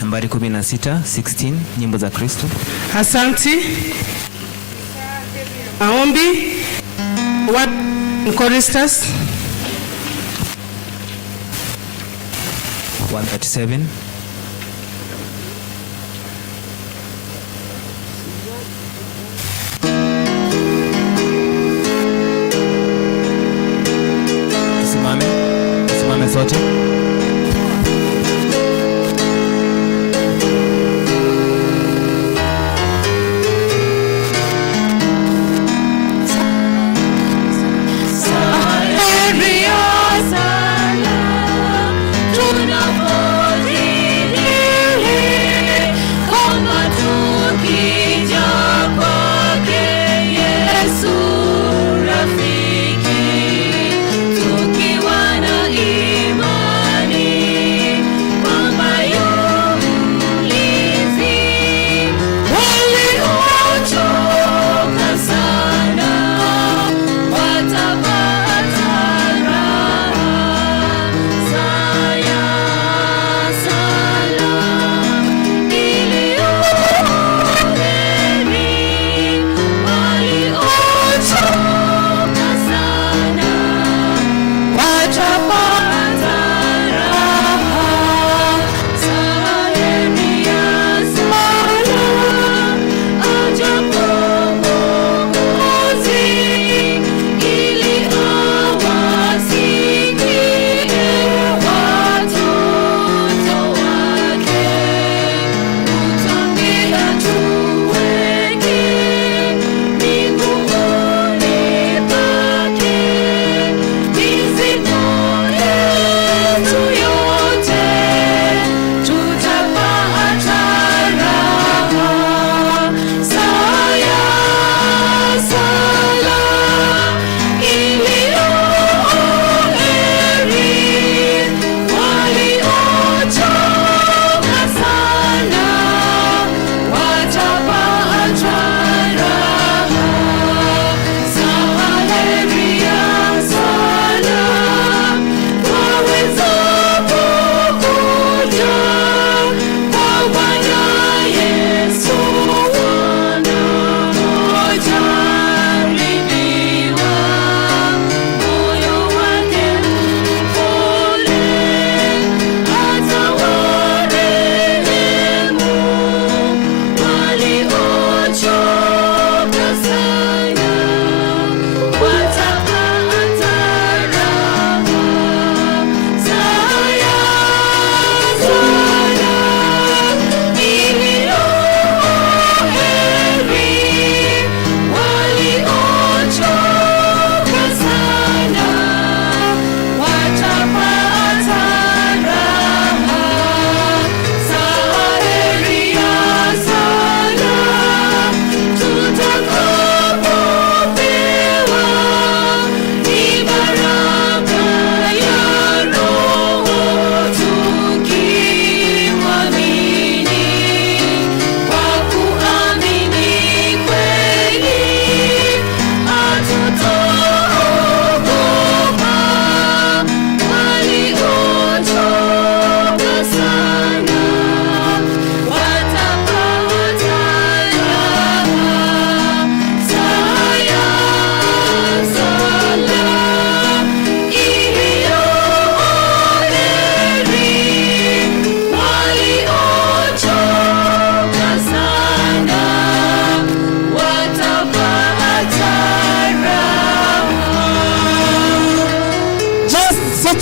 Nambari 16, nyimbo za Kristo. Asante. Maombi. What choristers? 137. Simame sote. Tunapozidi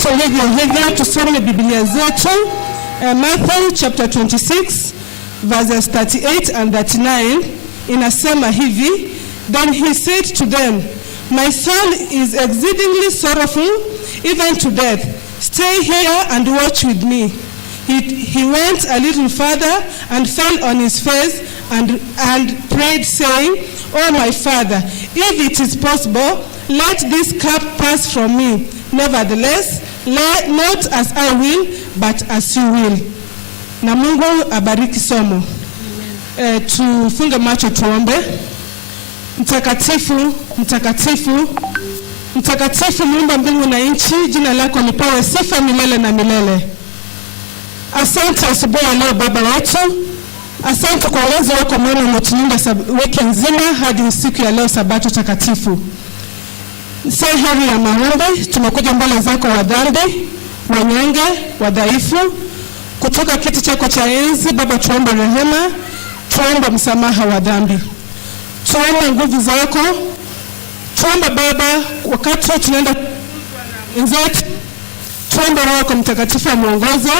tulivyo hivyo, tusome Biblia zetu. Matthew chapter 26 verses 38 and 39 inasema hivi, then he said to them, my son is exceedingly sorrowful, even to death. Stay here and watch with me. He went a little further and fell on his face and prayed, saying, oh my father, if it is possible, let this cup pass from me. Nevertheless, not as I will, but as you will. Na Mungu abariki somo. Tufunge macho tuombe. Mtakatifu, mtakatifu, mtakatifu, Muumba mbingu na nchi, jina lako lipewe sifa milele na milele. Asante asubuhi ya leo Baba wetu. Asante kwa uwezo wako maana umetulinda wiki nzima hadi siku ya leo Sabato takatifu. Sehemu ya maombi, tumekuja mbele zako wa dhambi, wanyonge, wadhaifu, kutoka kiti chako cha enzi. Baba, tuombe rehema, tuombe msamaha wa dhambi, tuombe nguvu zako, tuombe Baba wakati tunaenda nzetu, tuombe Roho yako Mtakatifu amuongoze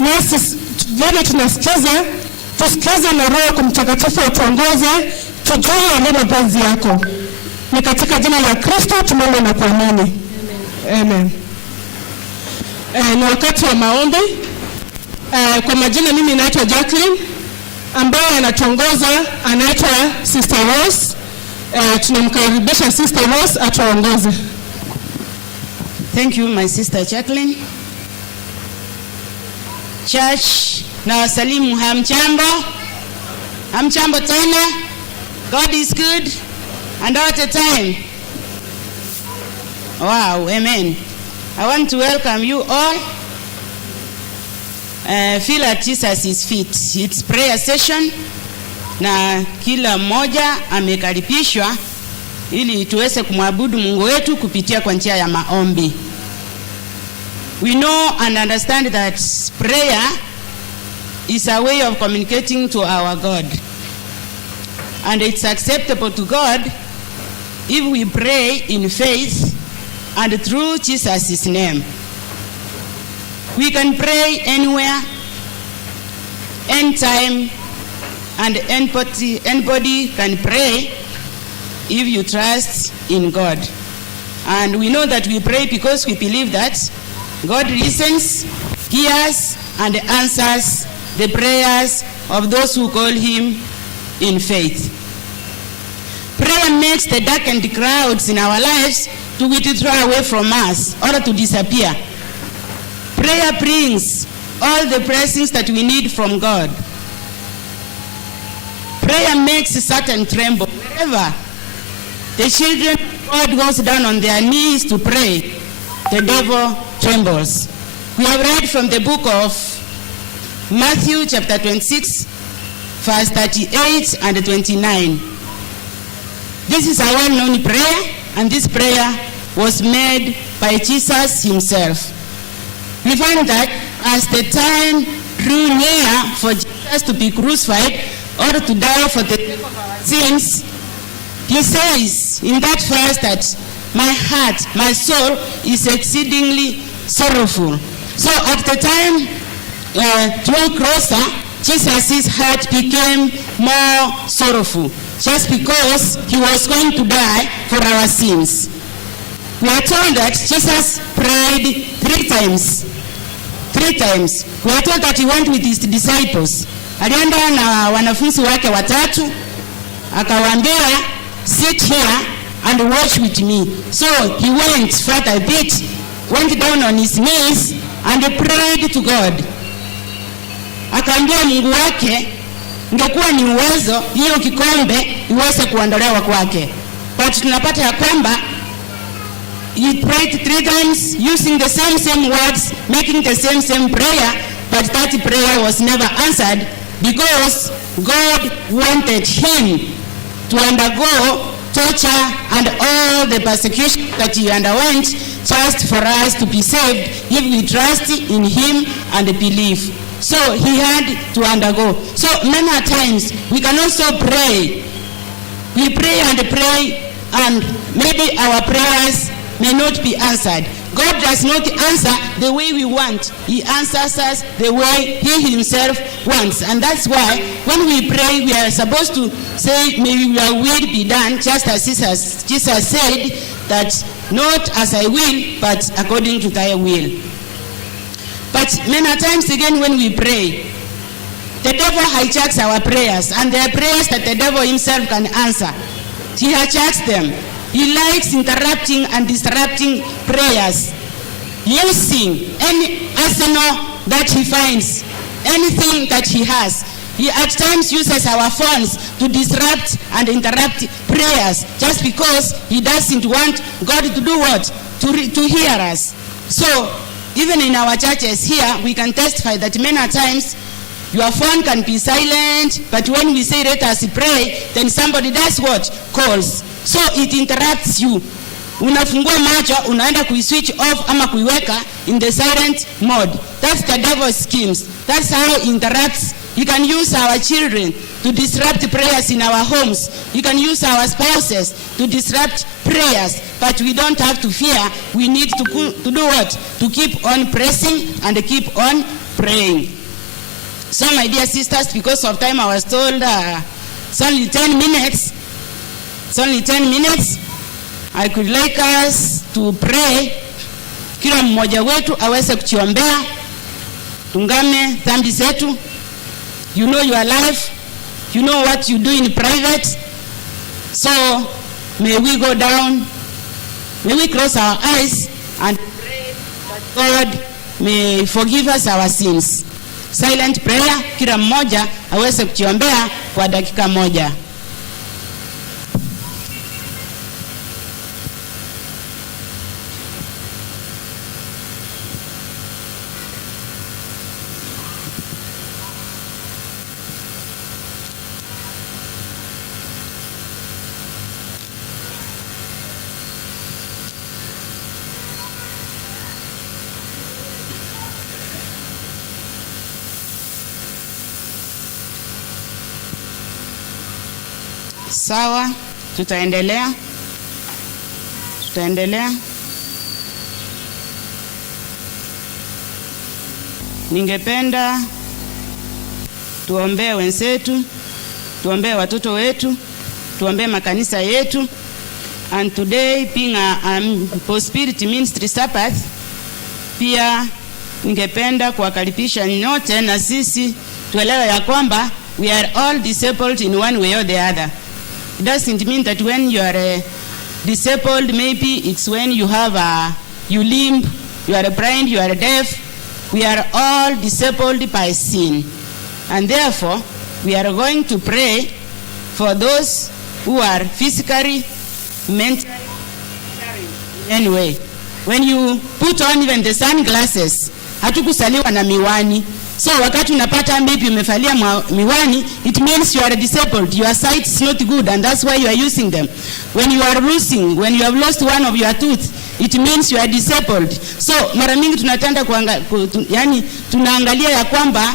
nasi vile tunasikiza, tusikize na Roho yako Mtakatifu atuongoze, tujue yale mapenzi yako. Ni katika jina la Kristo tumeomba na kuamini. Amen. Ni wakati wa maombi. Kwa majina mimi naitwa Jacqueline, ambaye anatuongoza anaitwa Sister Rose. Tunamkaribisha Sister Rose atuongoze. Thank you, my sister Jacqueline. Church, na wasalimu hamchambo. Hamchambo tena. God is good and all the time. Wow, amen. I want to welcome you all. Feel at Jesus' feet. It's prayer session. Na kila mmoja amekaribishwa ili tuweze kumwabudu Mungu wetu kupitia kwa njia ya maombi. We know and understand that prayer is a way of communicating to our God. And it's acceptable to God if we pray in faith and through Jesus' name. We can pray anywhere, anytime, and anybody can pray if you trust in God. And we know that we pray because we believe that God listens, hears, and answers the prayers of those who call him in faith. Prayer makes the darkened clouds in our lives to withdraw away from us or to disappear. Prayer brings all the blessings that we need from God. Prayer makes Satan tremble. Wherever the children of God goes down on their knees to pray, the devil trembles. We have read from the book of Matthew chapter 26, verse 38 and 29. This is a well-known prayer, and this prayer was made by Jesus himself. We find that as the time drew near for Jesus to be crucified or to die for the sins, he says in that verse that my heart, my soul is exceedingly sorrowful. So at the time drew closer, Jesus' heart became more sorrowful just because he was going to die for our sins. We are told that Jesus prayed three times. We are told that he went with his disciples. Alienda na wanafunzi wake watatu, akawaambia, sit here and watch with me. So he went further a bit, went down on his knees and prayed to God. Akaambia Mungu wake, ingekuwa ni uwezo hiyo kikombe iweze kuondolewa kwake. But tunapata ya kwamba he prayed three times using the same words, making the same prayer, but that prayer was never answered because God wanted him to undergo torture and all the persecution that he underwent just for us to be saved if we trust in him and believe. So he had to undergo. So many times we can also pray. We pray and maybe our prayers may not be answered. God does not answer the way we want. He answers us the way he himself wants. And that's why when we pray, we are supposed to say, may your will be done, just as Jesus said, that not as I will, but according to thy will. But many times again when we pray, the devil hijacks our prayers, and there are prayers that the devil himself can answer. He hijacks them. He likes interrupting and disrupting prayers, using any arsenal that he finds, anything that he has. He at times uses our phones to disrupt and interrupt prayers just because he doesn't want God to do what? To hear us. So even in our churches here, we can testify that many times your phone can be silent, but when we say let us pray, then somebody does what? Calls. So it interrupts you. Unafungua macho, unaenda switch off ama kuiweka in the silent mode. That's the devil's schemes. That's how he interrupts. You can use our children to disrupt prayers in our homes. You can use our spouses to disrupt prayers. But we don't have to fear. We need to do what? To keep on pressing and keep on praying. So my dear sisters, because of time I was told it's only 10 minutes. It's only 10 minutes. I could like us to pray. Kila mmoja wetu aweze kuchiombea. Tungame dhambi zetu. You know your life. You know what you do in private. So may we go down. May we close our eyes and pray that God may forgive us our sins. Silent prayer. Kila mmoja aweze kuchiombea kwa dakika moja. Sawa, tutaendelea. Ningependa tuombee wenzetu, tuombee watoto wetu, tuombee makanisa yetu. And today being a Prosperity Ministry Sabbath, pia ningependa kuwakaribisha nyote na sisi tuelewe ya kwamba we are all disabled in one way or the other. It doesn't mean that when you are disabled, maybe it's when you have you limp, you are blind, you are deaf. We are all disabled by sin. And therefore, we are going to pray for those who are physically, mentally, in any way. When you put on even the sunglasses, hatukusaliwa na miwani. So wakati unapata maybe umevalia miwani, it means you are disabled. Your sight is not good, and that's why you are using them. When you are losing, when you have lost one of your teeth, it means you are disabled. So mara mingi tunatenda tunaangalia ya kwamba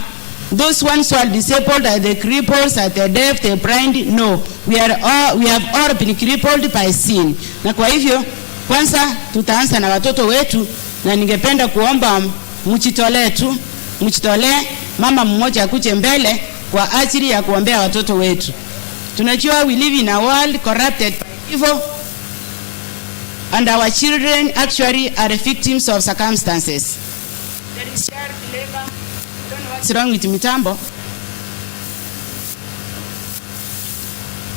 those ones who are disabled are the cripples, are the deaf, the blind. No, we have all been crippled by sin. Na kwa hivyo kwanza tutaanza na watoto wetu, na ningependa kuomba mchitolee mama mmoja akuje mbele kwa ajili ya kuombea watoto wetu. Tunajua we live in a world corrupted by evil, and our children actually are victims of circumstances. There is child labor. I don't know what's wrong with mitambo.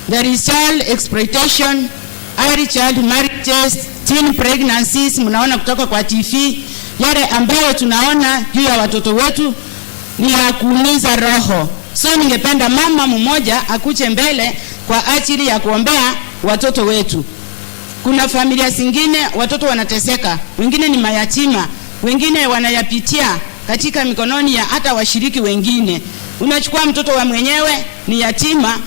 There is child exploitation, early child marriages, teen pregnancies. Mnaona kutoka kwa TV yale ambayo tunaona juu ya watoto wetu ni ya kuumiza roho. So ningependa mama mmoja akuje mbele kwa ajili ya kuombea watoto wetu. Kuna familia zingine watoto wanateseka, wengine ni mayatima, wengine wanayapitia katika mikononi ya hata washiriki wengine. Unachukua mtoto wa mwenyewe ni yatima,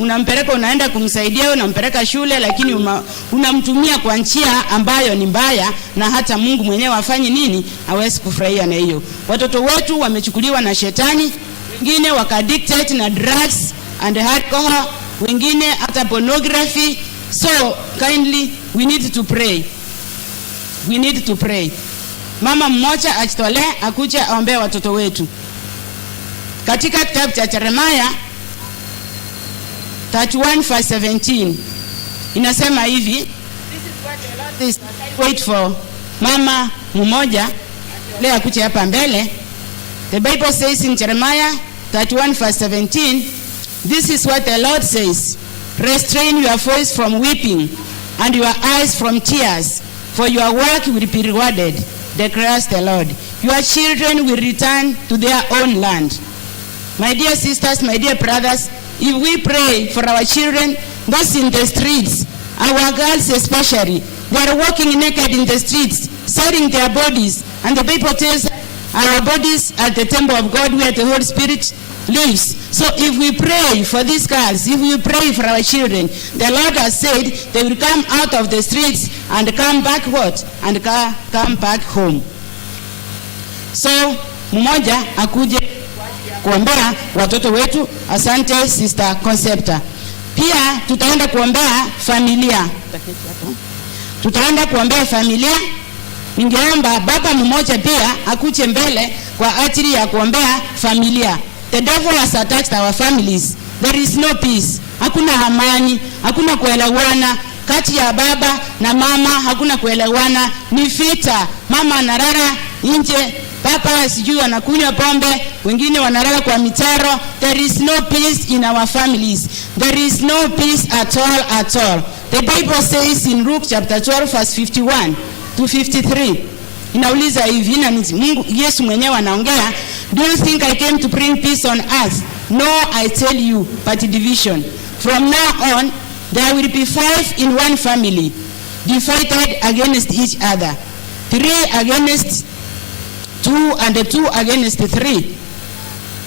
unampeleka, unaenda kumsaidia, unampeleka shule, lakini unamtumia kwa njia ambayo ni mbaya, na hata Mungu mwenyewe afanye nini? Hawezi kufurahia na hiyo. Watoto wetu wamechukuliwa na shetani, wengine waka-addicted na drugs and alcohol, wengine hata pornography. So kindly we need to pray. we need to pray. Mama mmoja ajitolee akuje aombee watoto wetu. Katika kitabu cha Yeremia 31:17 inasema hivi, this is what the Lord says. Wait for mama mmoja leo akuje hapa mbele. The Bible says in Jeremiah 31:17, this is what the Lord says, restrain your voice from weeping and your eyes from tears, for your work will be rewarded, declares the Lord. Your children will return to their own land. My dear sisters, my dear brothers, if we pray for our children, those in the streets, our girls especially, they are walking naked in the streets, selling their bodies, and the Bible tells our bodies are the temple of God where the Holy Spirit lives. So if we pray for these girls, if we pray for our children, the Lord has said they will come out of the streets and come back what? And come back home. So mmoja akuje kuombea watoto wetu. Asante Sister Concepta. Pia tutaenda kuombea familia. Tutaenda kuombea familia. Ningeomba baba mmoja pia akuje mbele kwa ajili ya kuombea familia. The devil has attacked our families. There is no peace. Hakuna amani, hakuna kuelewana kati ya baba na mama, hakuna kuelewana, ni vita. Mama analala nje, papa sijui anakunywa pombe, wengine wanalala kwa mitaro. There is no peace in our families. There is no peace at all. The Bible says in Luke chapter 12:51-53. Inauliza hivi, na Mungu Yesu mwenyewe anaongea, do you think I came to bring peace on earth? No, I tell you, but division. From now on, there will be 5 in one family, divided against each other. 3 against 2 and 2 against 3.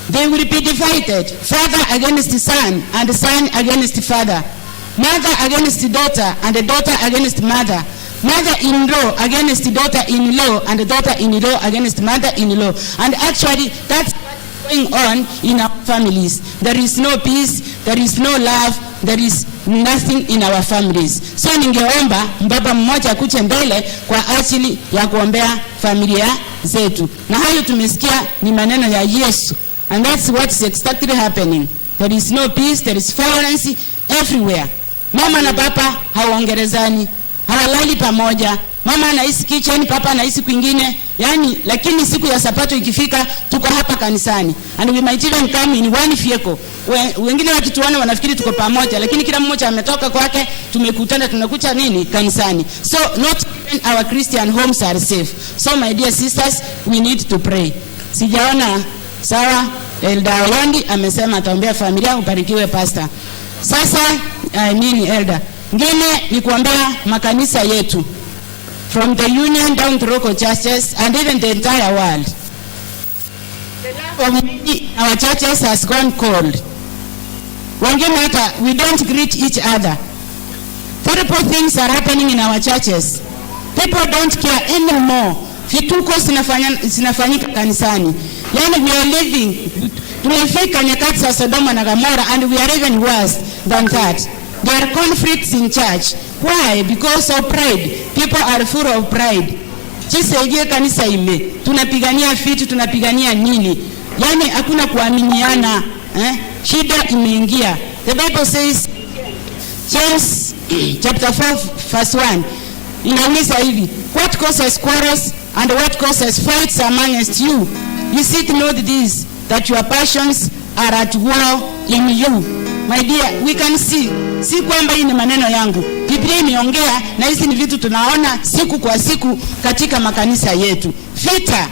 They will be divided, father against son and son against father, mother against daughter and daughter against mother, mother-in-law against daughter-in-law and daughter-in-law against mother-in-law. And actually that's what's going on in our families. There is no peace, there is no love, there is nothing in our families. So ningeomba mbaba mmoja akuje mbele kwa ajili ya kuombea familia zetu. Na hayo tumesikia ni maneno ya Yesu. And that's what's exactly happening. There is no peace, there is violence everywhere. Mama na papa hawaongerezani, hawalali pamoja. Mama anaishi kitchen, papa anaishi kwingine. Yani, lakini siku ya Sabato ikifika, tuko hapa kanisani. And we might even come in one vehicle. Wengine wakituona wanafikiri tuko pamoja, lakini kila mmoja ametoka kwake, tumekutana tunakucha nini? Kanisani. So not even our Christian homes are safe. So my dear sisters, we need to pray. Sijaona sawa, Elder Wandi amesema ataombea familia. Ubarikiwe pastor. Sasa Elder. Ngine ni kuombea makanisa yetu. From the union down to local churches and even the entire world. The love of our churches has gone cold. Wengine hata we don't greet each other. Terrible things are happening in our churches. People don't care anymore. Vituko zinafanyika kanisani. Yani we are living, tumefika nyakati za Sodoma na Gomora, and we are even worse than that. There are conflicts in church. Why? Because of pride. People are full of pride. Jisaidie kanisa ime. Tunapigania vitu, tunapigania nini? Yani hakuna kuaminiana. Shida imeingia. The Bible says, James chapter 4:1, inauliza hivi, what causes quarrels and what causes fights amongst you? You seek not this, that your passions are at war in you. My dear, we can see. Si kwamba hii ni maneno yangu. Biblia imeongea, na hizi ni vitu tunaona siku kwa siku katika makanisa yetu. Vita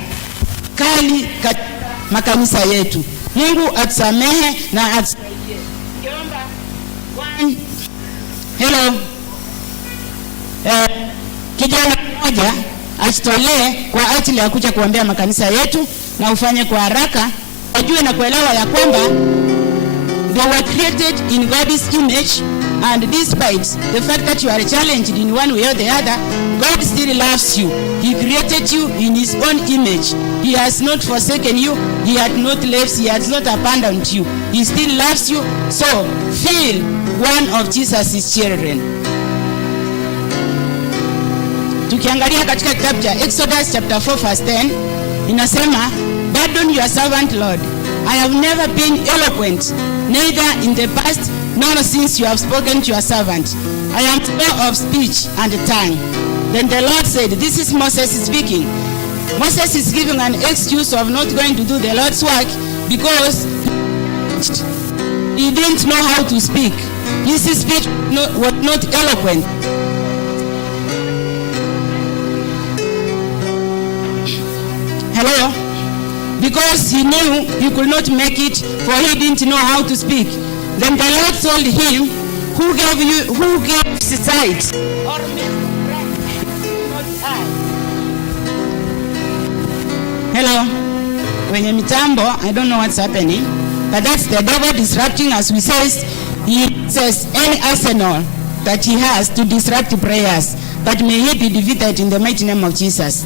kali katika makanisa yetu. Mungu atusamehe na atusaidie. Hello. Kijana mmoja asitolee kwa ajili ya kuja kuombea makanisa yetu, na ufanye kwa haraka. Wajue na kuelewa ya kwamba they were created in God's image, and despite the fact that you are challenged in one way or the other, God still loves you. He created you in His own image. He has not forsaken you. He has not left. He has not abandoned you. He still loves you. So feel one of Jesus' children. Tukiangalia katika kitabu cha Exodus chapter 4 verse 10 inasema, "Pardon your servant, Lord. I have never been eloquent, neither in the past nor since you have spoken to your servant. I am slow of speech and tongue." Then the Lord said, this is Moses speaking. Moses is giving an excuse of not going to do the Lord's work because he didn't know how to speak. His speech was not eloquent. Hello? Because he knew he could not make it, for he didn't know how to speak. Then the Lord told him, who gave sight? Or hello? When mitambo, I don't know what's happening, but that's the devil disrupting, as we says, he says any arsenal that he has to disrupt prayers, but may he be defeated in the mighty name of Jesus.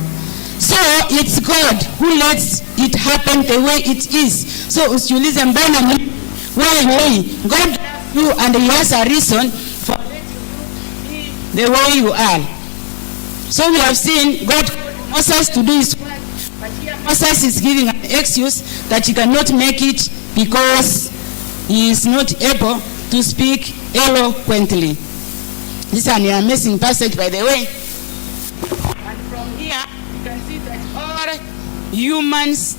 So it's God who lets it happen the way it is. So usiulize mbona wewe, God loves you and he has a reason for the way you are. So we have seen God called Moses to do his work, but here Moses is giving an excuse that he cannot make it because he is not able to speak eloquently. This is an amazing passage, by the way. And from here, you can see that all humans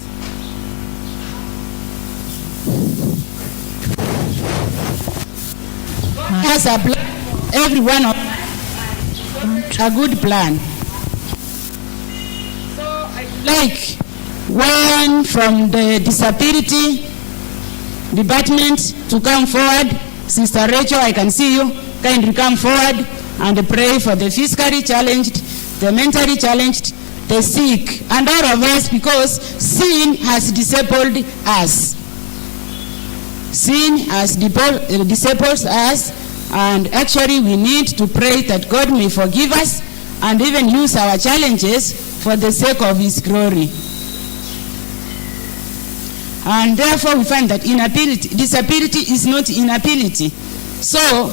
has a plan, every one of a good plan. So I like one from the disability department to come forward. Sister Rachel, I can see you. Kindly come forward and pray for the physically challenged, the mentally challenged, the sick, and all of us, because sin has disabled us. Sin has disabled us, and actually we need to pray that God may forgive us and even use our challenges for the sake of his glory. And therefore we find that disability is not inability. So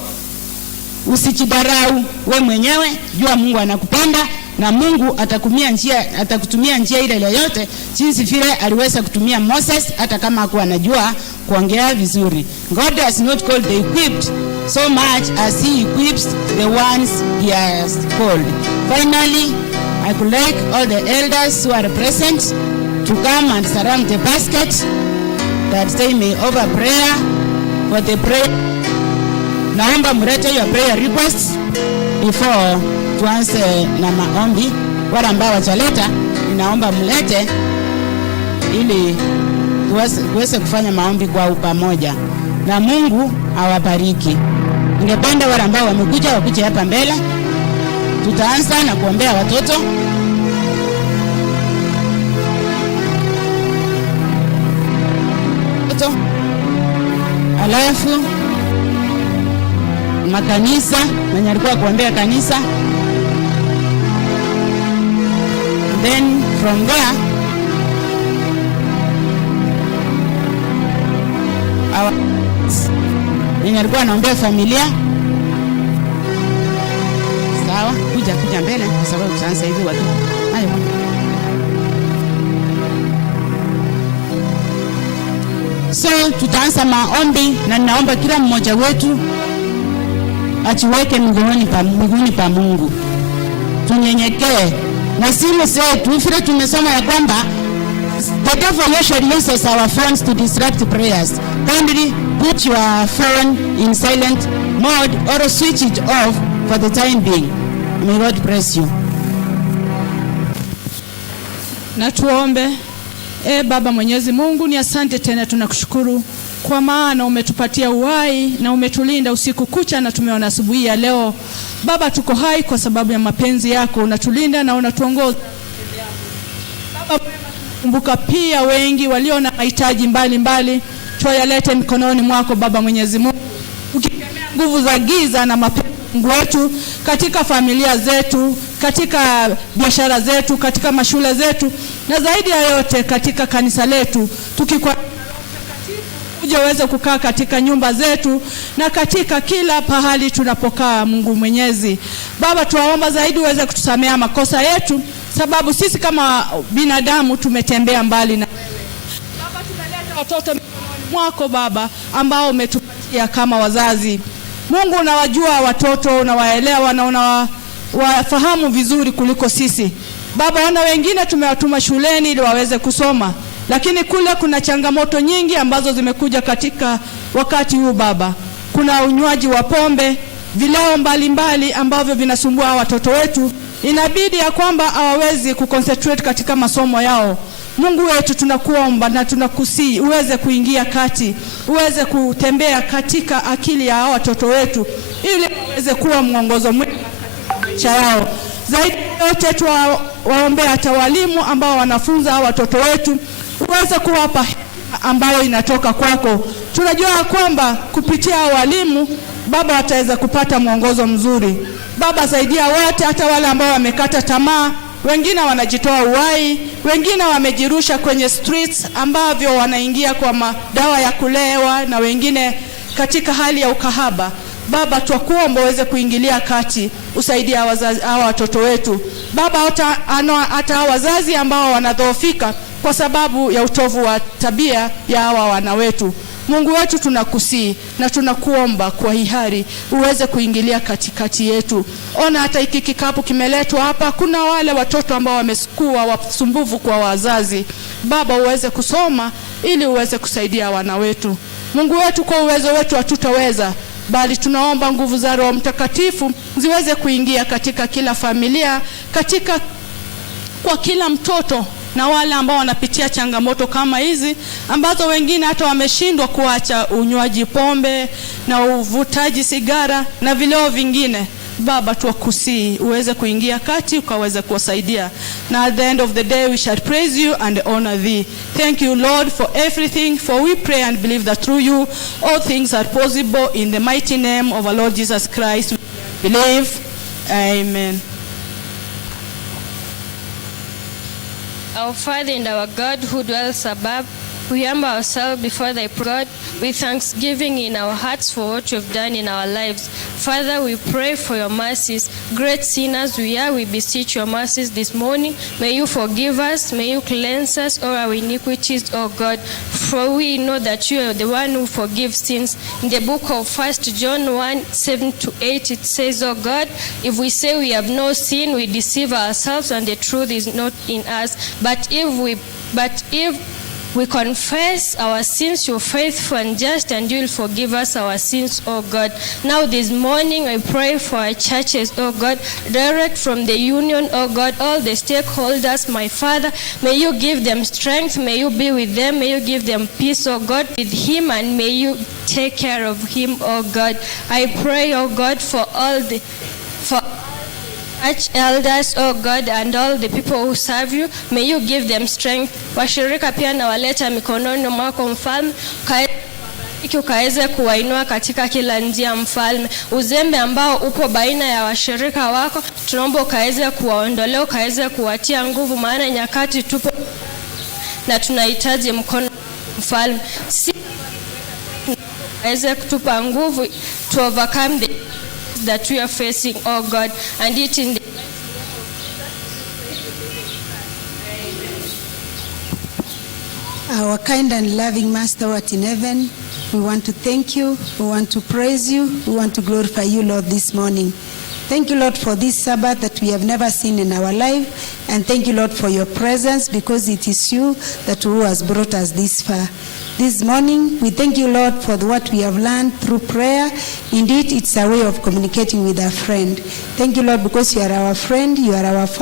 usijidarau we mwenyewe, jua Mungu anakupenda na Mungu atakutumia njia ile yoyote jinsi vile aliweza kutumia Moses, hata kama hakuwa anajua kuongea vizuri. God has not called the equipped so much as he equips the ones he has called. Finally, I would like all the elders who are present to come and surround the basket that they may offer prayer for the prayer. Naomba mlete your prayer requests before tuanze na maombi. Wale ambao wataleta, ninaomba mlete ili tuweze kufanya maombi kwa pamoja. Na Mungu awabariki. Ningependa wale ambao wamekuja wakuje hapa mbele. Tutaanza na kuombea watoto. Alafu makanisa, mwenye alikuwa kuombea kanisa. Then from there mwenye alikuwa anaombea familia. Sawa, kuja mbele kwa sababu tutaanza hivi watu. Hayo. So tutaanza maombi na ninaomba kila mmoja wetu achiweke miguuni pa Mungu. Tunyenyekee. Na simu zetu vile tumesoma ya kwamba the devil usually uses our phones to disrupt prayers. Kindly put your phone in silent mode or switch it off for the time being. May God bless you. Na tuombe. Baba Mwenyezi Mungu, ni asante tena, tunakushukuru kwa maana umetupatia uhai na umetulinda usiku kucha na tumeona asubuhi ya leo. Baba, tuko hai kwa sababu ya mapenzi yako, unatulinda na unatuongoza. Baba, kumbuka pia wengi walio na mahitaji mbalimbali, tuyalete mikononi mwako Baba Mwenyezi Mungu. Ukikemea nguvu za giza na mapenzi wetu katika familia zetu, katika biashara zetu, katika mashule zetu, na zaidi ya yote katika kanisa letu, tukikwa kuja uweze kukaa katika nyumba zetu na katika kila pahali tunapokaa. Mungu Mwenyezi, Baba, tuwaomba zaidi uweze kutusamea makosa yetu, sababu sisi kama binadamu tumetembea mbali na Baba. Tumeleta watoto mikononi mwako Baba, ambao umetupatia kama wazazi. Mungu, unawajua watoto, unawaelewa na unawafahamu vizuri kuliko sisi Baba. Wana wengine tumewatuma shuleni ili waweze kusoma, lakini kule kuna changamoto nyingi ambazo zimekuja katika wakati huu Baba. Kuna unywaji wa pombe, vileo mbalimbali ambavyo vinasumbua watoto wetu. Inabidi ya kwamba hawawezi kuconcentrate katika masomo yao. Mungu wetu, tunakuomba na tunakusii uweze kuingia kati, uweze kutembea katika akili ya hao watoto wetu, ili uweze kuwa mwongozo mwema katika maisha yao. Zaidi yote tuwaombea hata walimu ambao wanafunza hao watoto wetu, uweze kuwapa ambayo inatoka kwako. Tunajua kwamba kupitia walimu Baba wataweza kupata mwongozo mzuri. Baba, saidia wote, hata wale ambao wamekata tamaa, wengine wanajitoa uhai, wengine wamejirusha kwenye streets ambavyo wanaingia kwa madawa ya kulewa, na wengine katika hali ya ukahaba. Baba, tunakuomba uweze kuingilia kati, usaidia hawa watoto wetu Baba, hata wazazi ambao wanadhoofika kwa sababu ya utovu wa tabia ya hawa wana wetu. Mungu wetu, tunakusii na tunakuomba kwa hiari uweze kuingilia katikati yetu. Ona hata hiki kikapu kimeletwa hapa, kuna wale watoto ambao wamesukua wasumbufu kwa wazazi. Baba, uweze kusoma ili uweze kusaidia wana wetu. Mungu wetu, kwa uwezo wetu hatutaweza, bali tunaomba nguvu za Roho Mtakatifu ziweze kuingia katika kila familia, kwa kila mtoto, na wale ambao wanapitia changamoto kama hizi, ambazo wengine hata wameshindwa kuacha unywaji pombe na uvutaji sigara na vileo vingine. Baba, tuwakusii uweze kuingia kati, ukaweze kuwasaidia. Na at the end of the day we shall praise you and honor thee. Thank you Lord for everything, for we pray and believe that through you all things are possible. In the mighty name of our Lord Jesus Christ we believe. Amen. Our Father and our God who dwells above, we humble ourselves before thy God with thanksgiving in our hearts for what you have done in our lives. Father, we pray for your mercies. Great sinners we are, we beseech your mercies this morning. May you forgive us, may you cleanse us all our iniquities, O God. For we know that you are the one who forgives sins. In the book of 1 John 1:7-8, it says, O God, if we say we have no sin, we deceive ourselves and the truth is not in us. But if we confess our sins, you're faithful and just, and you will forgive us our sins, O God. Now this morning I pray for our churches, O God, direct from the union, O God, all the stakeholders, my Father. May you give them strength, may you be with them, may you give them peace, O God, with him, and may you take care of him, O God. I pray, O God, for church elders, oh God, and all the people who serve you, may you give them strength. Washirika pia na waleta mikononi mwako Mfalme, ukaweze kuwainua katika kila njia Mfalme. Uzembe ambao upo baina ya washirika wako, tunaomba ukaweze kuwaondolea, ukaweze kuwatia nguvu, maana nyakati tupo na tunahitaji mkono Mfalme. Ukaweze kutupa nguvu to overcome the that we are facing, oh God, and it in the Our kind and loving Master who art in heaven, we want to thank you, we want to praise you, we want to glorify you, Lord, this morning. Thank you, Lord, for this Sabbath that we have never seen in our life, and thank you, Lord, for your presence, because it is you who has brought us this far. This morning, we thank you, Lord, for what we have learned through prayer. Indeed, it's a way of communicating with a friend. Thank you, Lord, because you are our friend, you are our Father.